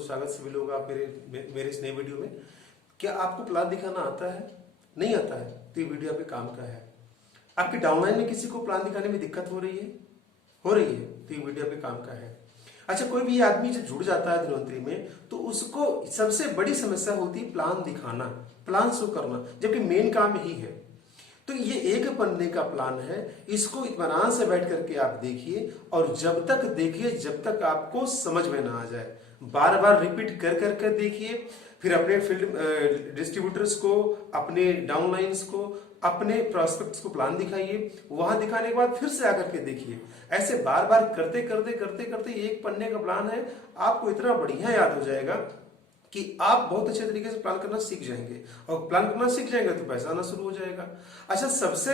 बहुत स्वागत सभी लोग आप मेरे इस नए वीडियो में। क्या आपको प्लान दिखाना आता है? नहीं आता है तो ये वीडियो आपके काम का है। आपके डाउनलाइन में किसी को प्लान दिखाने में दिक्कत हो रही है तो ये वीडियो आपके काम का है। अच्छा, कोई भी आदमी जब जुड़ जाता है धन्वंतरी में तो उसको सबसे बड़ी समस्या होती है प्लान दिखाना, प्लान शो करना, जबकि मेन काम यही है। तो ये एक पन्ने का प्लान है, इसको इत्मीनान से बैठ करके आप देखिए और जब तक देखिए जब तक आपको समझ में ना आ जाए, बार बार रिपीट कर करके देखिए। फिर अपने फील्ड डिस्ट्रीब्यूटर्स को, अपने डाउनलाइंस को, अपने प्रोस्पेक्ट्स को प्लान दिखाइए। वहां दिखाने के बाद फिर से आकर के देखिए। ऐसे बार बार करते करते करते करते एक पन्ने का प्लान है, आपको इतना बढ़िया याद हो जाएगा कि आप बहुत अच्छे तरीके से प्लान करना सीख जाएंगे, और प्लान करना सीख जाएंगे तो पैसा आना शुरू हो जाएगा। अच्छा, सबसे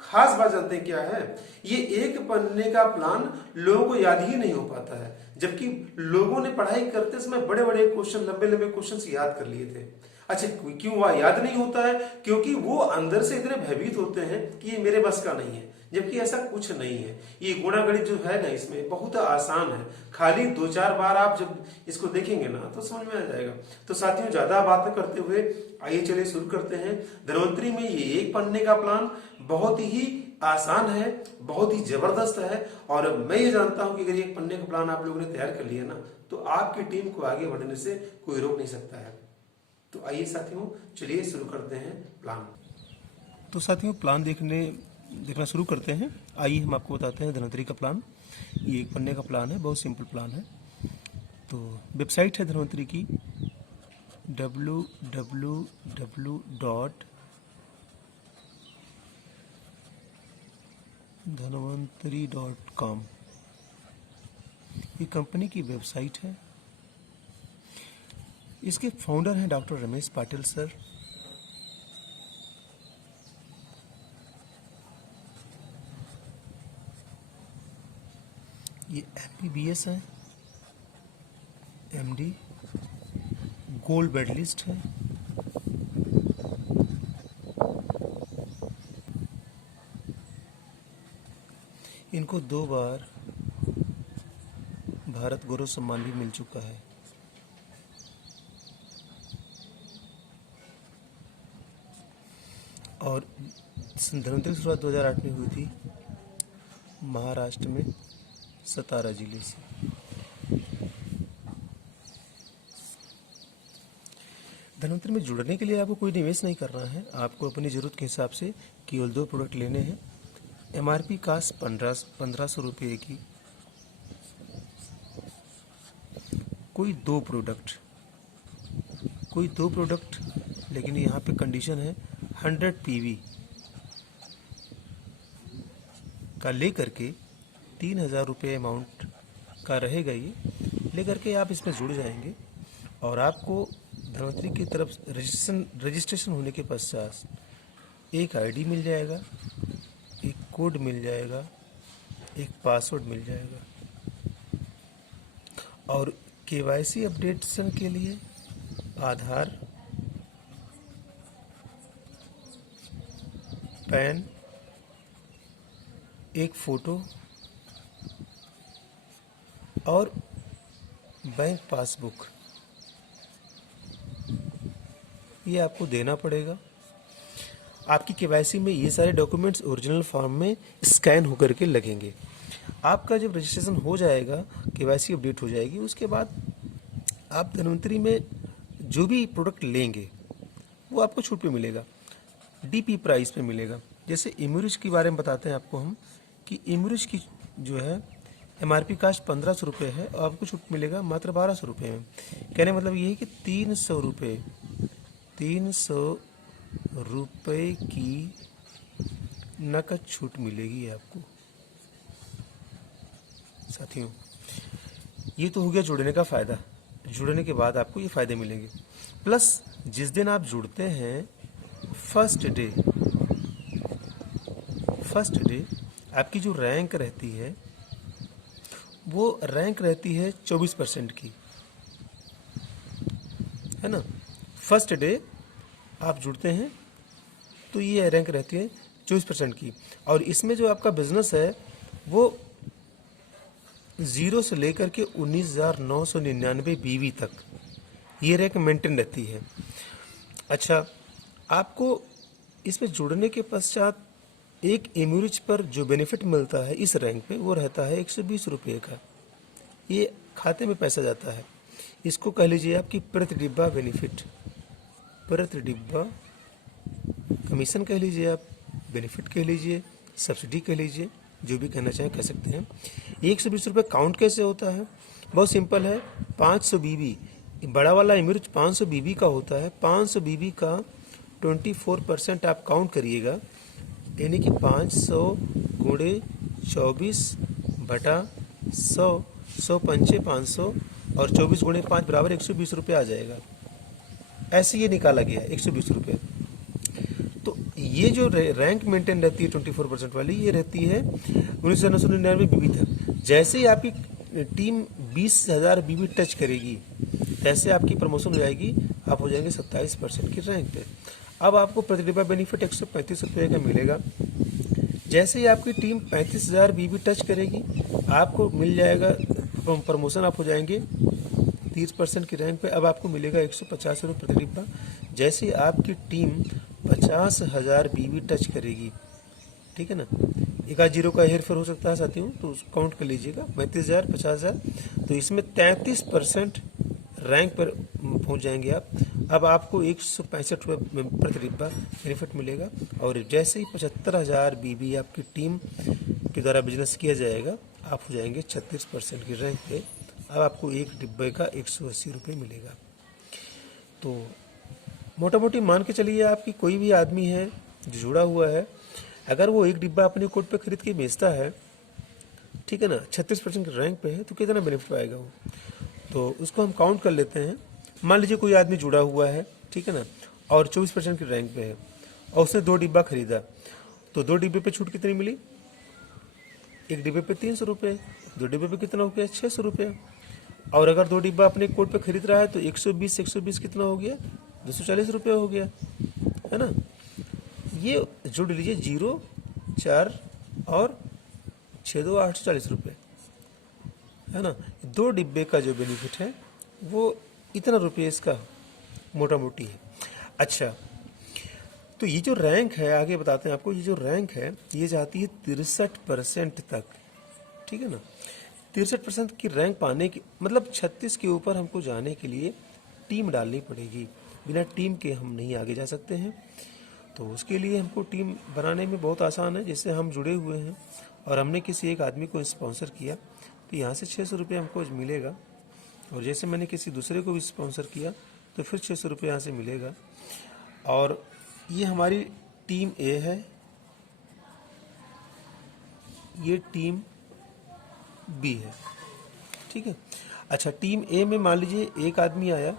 खास बात जानते हैं क्या है? ये एक पन्ने का प्लान लोगों को याद ही नहीं हो पाता है, जबकि लोगों ने पढ़ाई करते समय बड़े बड़े क्वेश्चन, लंबे लंबे क्वेश्चन याद कर लिए थे। अच्छा, क्यों वह याद नहीं होता है? क्योंकि वो अंदर से इतने भयभीत होते हैं कि ये मेरे बस का नहीं है, जबकि ऐसा कुछ नहीं है। ये गुणागणित जो है ना, इसमें बहुत आसान है। खाली 2-4 बार आप जब इसको देखेंगे ना तो समझ में आ जाएगा। तो साथियों, ज्यादा बात न करते हुए आइए चलिए शुरू करते हैं। धन्वंतरी में ये एक पन्ने का प्लान बहुत ही आसान है, बहुत ही जबरदस्त है। और मैं ये जानता हूं कि अगर एक पन्ने का प्लान आप लोगों ने तैयार कर लिया ना तो आपकी टीम को आगे बढ़ने से कोई रोक नहीं सकता है। तो आइए साथियों, चलिए शुरू करते हैं प्लान। तो साथियों, प्लान देखना शुरू करते हैं। आइए हम आपको बताते हैं धन्वंतरी का प्लान। ये एक पन्ने का प्लान है, बहुत सिंपल प्लान है। तो वेबसाइट है धन्वंतरी की www.dhanvantari.com। ये कंपनी की वेबसाइट है। इसके फाउंडर हैं डॉक्टर रमेश पाटिल सर। ये MBBS है, MD, गोल्ड मेडलिस्ट है। इनको 2 बार भारत गौरव सम्मान भी मिल चुका है। और धन्वंतरी की शुरुआत 2008 में हुई थी, महाराष्ट्र में सतारा जिले से। धन्वंतरी में जुड़ने के लिए आपको कोई निवेश नहीं करना है। आपको अपनी ज़रूरत के हिसाब से केवल 2 प्रोडक्ट लेने हैं। MRP कास्ट 1500 रुपये की। कोई दो प्रोडक्ट, लेकिन यहाँ पे कंडीशन है 100 PV का लेकर के 3000 रुपये अमाउंट का रहेगा। ये लेकर के आप इसमें जुड़ जाएंगे और आपको धन्वंतरी की तरफ रजिस्ट्रेशन होने के पश्चात एक ID मिल जाएगा, एक कोड मिल जाएगा, एक पासवर्ड मिल जाएगा। और KYC अपडेशन के लिए आधार, पैन, एक फोटो और बैंक पासबुक, ये आपको देना पड़ेगा। आपकी KYC में ये सारे डॉक्यूमेंट्स ओरिजिनल फॉर्म में स्कैन होकर के लगेंगे। आपका जब रजिस्ट्रेशन हो जाएगा, KYC अपडेट हो जाएगी, उसके बाद आप धन्वंतरी में जो भी प्रोडक्ट लेंगे वो आपको छूट पे मिलेगा, DP प्राइस पे मिलेगा। जैसे इम्यूरिज के बारे में बताते हैं आपको हम कि इम्यूरिज की जो है MRP कास्ट 1500 रुपये है और आपको छूट मिलेगा मात्र 1200 रुपये में। कहने मतलब ये है कि 300 रुपये की नकद छूट मिलेगी आपको। साथियों, ये तो हो गया जुड़ने का फ़ायदा। जुड़ने के बाद आपको ये फ़ायदे मिलेंगे। प्लस जिस दिन आप जुड़ते हैं फर्स्ट डे आपकी जो रैंक रहती है वो रैंक रहती है 24% की, है ना। फर्स्ट डे आप जुड़ते हैं तो ये रैंक रहती है 24% की। और इसमें जो आपका बिजनेस है वो 0 से लेकर के 19,999 बीवी तक ये रैंक मेंटेन रहती है। अच्छा, आपको इसमें जुड़ने के पश्चात एक एमयूरिच पर जो बेनिफिट मिलता है इस रैंक पे वो रहता है 120 रुपये का। ये खाते में पैसा जाता है। इसको कह लीजिए आपकी प्रति डिब्बा बेनिफिट, प्रति डिब्बा कमीशन कह लीजिए, आप बेनिफिट कह लीजिए, सब्सिडी कह लीजिए, जो भी कहना चाहें कह सकते हैं। 120 रुपये काउंट कैसे होता है? बहुत सिंपल है। 500 बीबी, बड़ा वाला एमयूरिच 500 बीबी का होता है। 500 बीबी का 24% आप काउंट करिएगा, यानी कि 500 गुणे 24 बटा 100, 100 पंचे 500 और 24 गुणे 5 बराबर 120 रुपये आ जाएगा। ऐसे ये निकाला गया 120 रुपये। तो ये जो रैंक मेंटेन रहती है 24% वाली, ये रहती है 1999 बीबी तक। जैसे ही आपकी टीम 20,000 बीबी टच करेगी तैसे आपकी प्रमोशन हो जाएगी, आप हो जाएंगे 27% की रैंक पे। अब आपको प्रति डिब्बा बेनिफिट 135 रुपये का मिलेगा। जैसे ही आपकी टीम 35,000 बीबी टच करेगी आपको मिल जाएगा प्रमोशन, आप हो जाएंगे 30% की रैंक पे। अब आपको मिलेगा 150 रुपये प्रति डिब्बा। जैसे ही आपकी टीम 50,000 बीबी टच करेगी, ठीक है ना, एक आध जीरो का हेर फेर हो सकता है साथियों, तो काउंट कर लीजिएगा 35,000 50,000, तो इसमें 33% रैंक पर पहुंच जाएंगे आप। अब आपको 165 रुपये प्रति डिब्बा बेनिफिट मिलेगा। और जैसे ही 75,000 बीबी आपकी टीम के द्वारा बिजनेस किया जाएगा, आप हो जाएंगे 36% की रैंक पे। अब आपको एक डिब्बे का 180 रुपये मिलेगा। तो मोटा मोटी मान के चलिए आपकी कोई भी आदमी है जो जुड़ा हुआ है, अगर वो एक डिब्बा अपने कोड पे खरीद के बेचता है, ठीक है ना, 36% की रैंक पे है, तो कितना बेनिफिट पाएगा वो? तो उसको हम काउंट कर लेते हैं। मान लीजिए कोई आदमी जुड़ा हुआ है, ठीक है ना, और 24% की रैंक पे है और उसने 2 डिब्बा खरीदा, तो 2 डिब्बे पे छूट कितनी मिली? एक डिब्बे पे 300 रुपये, 2 डिब्बे पे कितना हो गया? 600 रुपये। और अगर 2 डिब्बा अपने कोड पे खरीद रहा है तो 120 कितना हो गया? 240 रुपये हो गया, है ना। ये जोड़ लीजिए 0, 4 और 6 2 840 रुपये, है ना। 2 डिब्बे का जो बेनिफिट है वो इतना रुपये इसका मोटा मोटी है। अच्छा, तो ये जो रैंक है, आगे बताते हैं आपको, ये जो रैंक है ये जाती है 63% तक, ठीक है ना। 63% की रैंक पाने की मतलब 36 के ऊपर हमको जाने के लिए टीम डालनी पड़ेगी। बिना टीम के हम नहीं आगे जा सकते हैं। तो उसके लिए हमको टीम बनाने में बहुत आसान है। जैसे हम जुड़े हुए हैं और हमने किसी एक आदमी को स्पॉन्सर किया तो यहाँ से 600 रुपये हमको मिलेगा, और जैसे मैंने किसी दूसरे को भी स्पॉन्सर किया तो फिर 600 रुपये यहाँ से मिलेगा। और ये हमारी टीम ए है, ये टीम बी है, ठीक है। अच्छा, टीम ए में मान लीजिए एक आदमी आया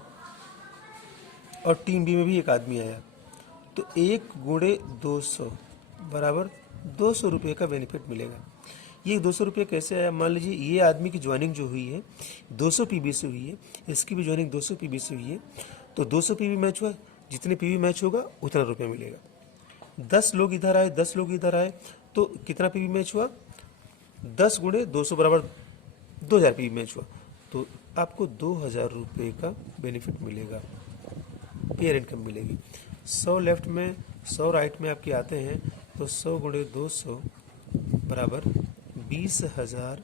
और टीम बी में भी एक आदमी आया, तो 1 गुणे 200 बराबर 200 रुपये का बेनिफिट मिलेगा। ये 200 रुपये कैसे आया? मान लीजिए ये आदमी की ज्वाइनिंग जो हुई है 200 पीबी से हुई है, इसकी भी ज्वाइनिंग 200 पीबी से हुई है, तो 200 पीबी मैच हुआ, जितने पीबी मैच होगा उतना रुपये मिलेगा। 10 लोग इधर आए, 10 लोग इधर आए, तो कितना पीबी मैच हुआ? 10 गुणे 200 बराबर 2000 पीबी मैच हुआ, तो आपको 2000 रुपये का बेनिफिट मिलेगा, पेयर इनकम मिलेगी। 100 लेफ्ट में 100 राइट में आपके आते हैं, तो 100 गुणे 200 बराबर 20,000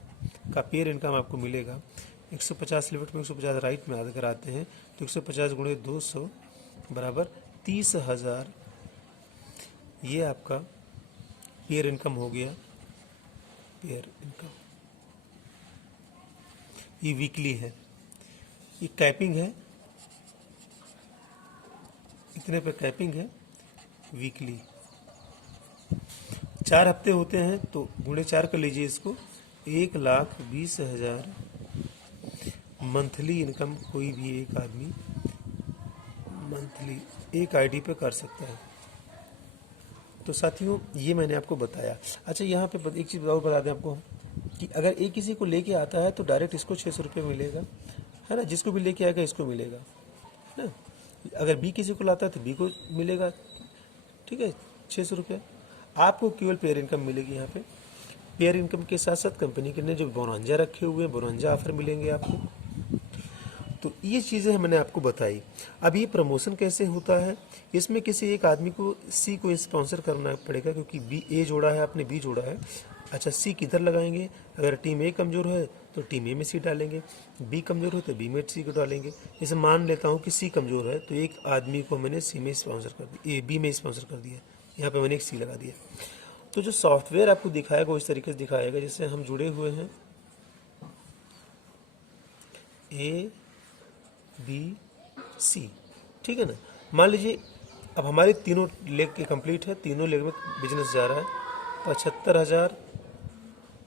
का पेयर इनकम आपको मिलेगा। 150 लेफ्ट में 150 राइट में अगर आते हैं तो 150 गुणे 200 बराबर 30,000, ये आपका पेयर इनकम हो गया। पेयर इनकम ये वीकली है, ये कैपिंग है, इतने पे कैपिंग है वीकली। 4 हफ्ते होते हैं तो गुणे 4 कर लीजिए इसको, 1,20,000 मंथली इनकम कोई भी एक आदमी मंथली एक आईडी पे कर सकता है। तो साथियों ये मैंने आपको बताया। अच्छा, यहाँ पे एक चीज़ और बता दें आपको कि अगर एक किसी को लेके आता है तो डायरेक्ट इसको 600 रुपये मिलेगा, है ना। जिसको भी लेके आएगा इसको मिलेगा, है ना। अगर बी किसी को लाता है तो बी को मिलेगा, ठीक है, 600 रुपये। आपको केवल पेयर इनकम मिलेगी यहाँ पे। पेयर इनकम के साथ साथ कंपनी के ने जो बोनांजा रखे हुए हैं, बोनांजा ऑफर मिलेंगे आपको। तो ये चीज़ें मैंने आपको बताई। अब ये प्रमोशन कैसे होता है, इसमें किसी एक आदमी को सी को स्पॉन्सर करना पड़ेगा, क्योंकि बी ए जोड़ा है, आपने बी जोड़ा है। अच्छा, सी किधर लगाएंगे? अगर टीम ए कमज़ोर है तो टीम ए में सी डालेंगे, बी कमज़ोर है तो बी में सी को डालेंगे। जैसे मान लेता हूँ कि सी कमज़ोर है तो एक आदमी को मैंने सी में स्पॉन्सर कर दिया, बी में स्पॉन्सर कर दिया, यहाँ पे मैंने एक सी लगा दिया। तो जो सॉफ्टवेयर आपको दिखाएगा वो इस तरीके से दिखाएगा, जैसे हम जुड़े हुए हैं ए बी सी, ठीक है ना। मान लीजिए अब हमारे तीनों लेग के कंप्लीट है, तीनों लेग में बिजनेस जा रहा है 75,000,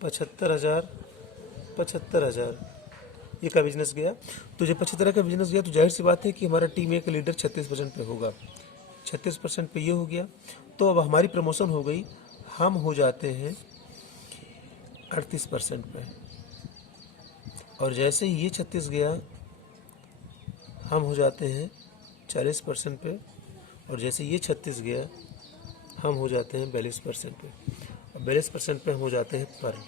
75,000, 75,000, ये का बिजनेस गया। तो जब 75 का बिजनेस गया तो जाहिर सी बात है कि हमारा टीम ए का लीडर 36% पे होगा, 36% पे ये हो गया। तो अब हमारी प्रमोशन हो गई, हम हो जाते हैं 38% पे। और जैसे ही ये 36 गया हम हो जाते हैं 40% पे, और जैसे ये 36 गया हम हो जाते हैं 42% पे, और 42% पे हम हो जाते हैं पर्ल।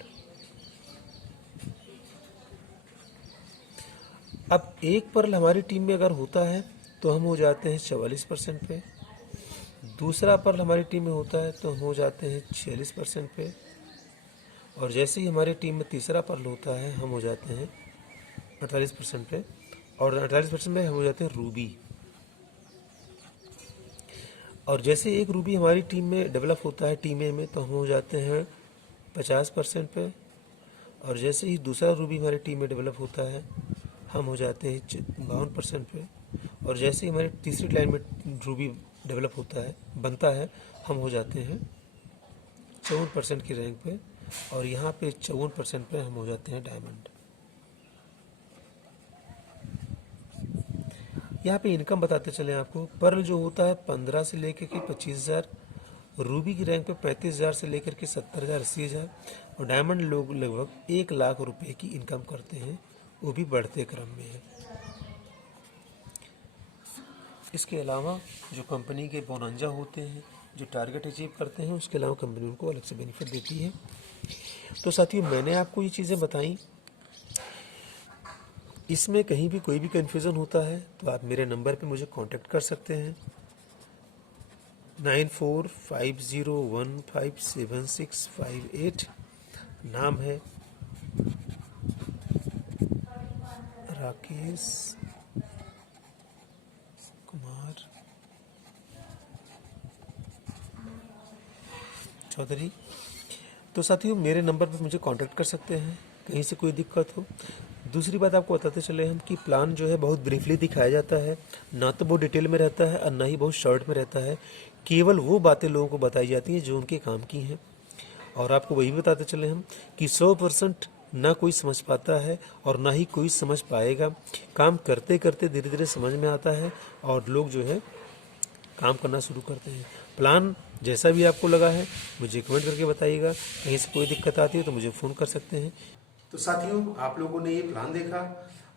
अब एक पर्ल हमारी टीम में अगर होता है तो हम हो जाते हैं 44% पे, दूसरा पर्ल हमारी टीम में होता है तो हम हो जाते हैं 46% पे, और जैसे ही हमारी टीम में तीसरा पर्ल होता है हम हो जाते हैं 48% पे, और 48% में हम हो जाते हैं रूबी। और जैसे एक रूबी हमारी टीम में डेवलप होता है टीम ए में तो हम हो जाते हैं 50% पे, और जैसे ही दूसरा रूबी हमारी टीम में डेवलप होता है हम हो जाते हैं 52% पे, और जैसे ही हमारी तीसरी लाइन में रूबी डेवलप होता है बनता है हम हो जाते हैं 54% की रैंक पे, और यहाँ पे 54% पे हम हो जाते हैं डायमंड। यहाँ पे इनकम बताते चले आपको। पर्ल जो होता है 15 से लेकर के 25,000, रूबी की रैंक पे 35,000 से लेकर के 70,000, 80,000, और डायमंड लोग लगभग 1,00,000 रुपए की इनकम करते हैं, वो भी बढ़ते क्रम में है। इसके अलावा जो कंपनी के बोनांजा होते हैं, जो टारगेट अचीव करते हैं, उसके अलावा कंपनी उनको अलग से बेनिफिट देती है। तो साथियों, मैंने आपको ये चीज़ें बताई। इसमें कहीं भी कोई भी कन्फ्यूज़न होता है तो आप मेरे नंबर पे मुझे कांटेक्ट कर सकते हैं 9450157658। नाम है राकेश कुमार चौधरी। तो साथियों, मेरे नंबर पर मुझे कांटेक्ट कर सकते हैं कहीं से कोई दिक्कत हो। दूसरी बात आपको बताते चले हम कि प्लान जो है बहुत ब्रीफली दिखाया जाता है, ना तो बहुत डिटेल में रहता है और ना ही बहुत शॉर्ट में रहता है। केवल वो बातें लोगों को बताई जाती हैं जो उनके काम की हैं। और आपको वही बताते चले हम कि 100% ना कोई समझ पाता है और ना ही कोई समझ पाएगा। काम करते करते धीरे धीरे समझ में आता है और लोग जो है काम करना शुरू करते हैं। प्लान जैसा भी आपको लगा है मुझे कमेंट करके बताइएगा। कहीं से कोई दिक्कत आती है तो मुझे फ़ोन कर सकते हैं। तो साथियों, आप लोगों ने ये प्लान देखा।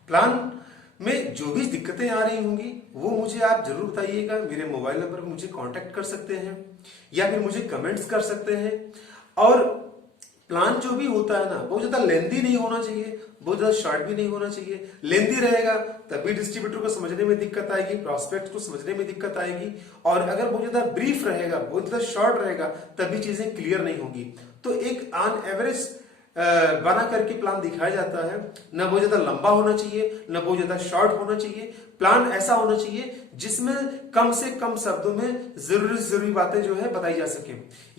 प्लान में जो भी दिक्कतें आ रही होंगी वो मुझे आप जरूर बताइएगा। मेरे मोबाइल नंबर पर मुझे कांटेक्ट कर सकते हैं या फिर मुझे कमेंट्स कर सकते हैं। और प्लान जो भी होता है ना, बहुत ज्यादा लेंदी नहीं होना चाहिए, बहुत ज्यादा शॉर्ट भी नहीं होना चाहिए। लेंदी रहेगा तभी डिस्ट्रीब्यूटर को समझने में दिक्कत आएगी, प्रॉस्पेक्ट को समझने में दिक्कत आएगी। और अगर बहुत ज्यादा ब्रीफ रहेगा, बहुत ज्यादा शॉर्ट रहेगा, तभी चीजें क्लियर नहीं होगी। तो एक ऑन एवरेज बना करके प्लान दिखाया जाता है। न बहुत ज्यादा लंबा होना चाहिए, न बहुत ज्यादा शॉर्ट होना चाहिए। प्लान ऐसा होना चाहिए जिसमें कम से कम शब्दों में जरूरी बातें जो है बताई जा सके।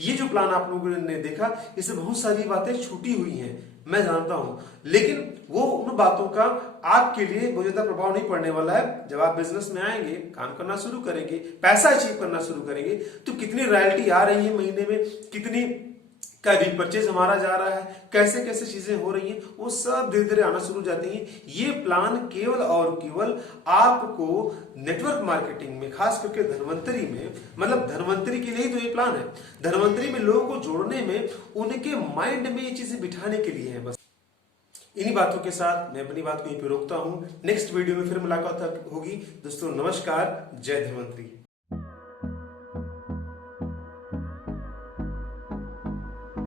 ये जो प्लान आप लोगों ने देखा, इसमें बहुत सारी बातें छूटी हुई हैं, मैं जानता हूं, लेकिन वो उन बातों का आपके लिए बहुत ज्यादा प्रभाव नहीं पड़ने वाला है। जब आप बिजनेस में आएंगे, काम करना शुरू करेंगे, पैसा अचीव करना शुरू करेंगे, तो कितनी रॉयल्टी आ रही है महीने में, कितनी का रिपर्चेज हमारा जा रहा है, कैसे कैसे चीजें हो रही हैं, वो सब धीरे धीरे आना शुरू हो जाती हैं। ये प्लान केवल और केवल आपको नेटवर्क मार्केटिंग में, खास करके धनवंतरी में, मतलब धनवंतरी के लिए ही तो ये प्लान है। धनवंतरी में लोगों को जोड़ने में, उनके माइंड में ये चीजें बिठाने के लिए है। बस इन्हीं बातों के साथ मैं अपनी बात को यहीं पे रोकता हूं। नेक्स्ट वीडियो में फिर मुलाकात होगी। दोस्तों नमस्कार, जय धनवंतरी।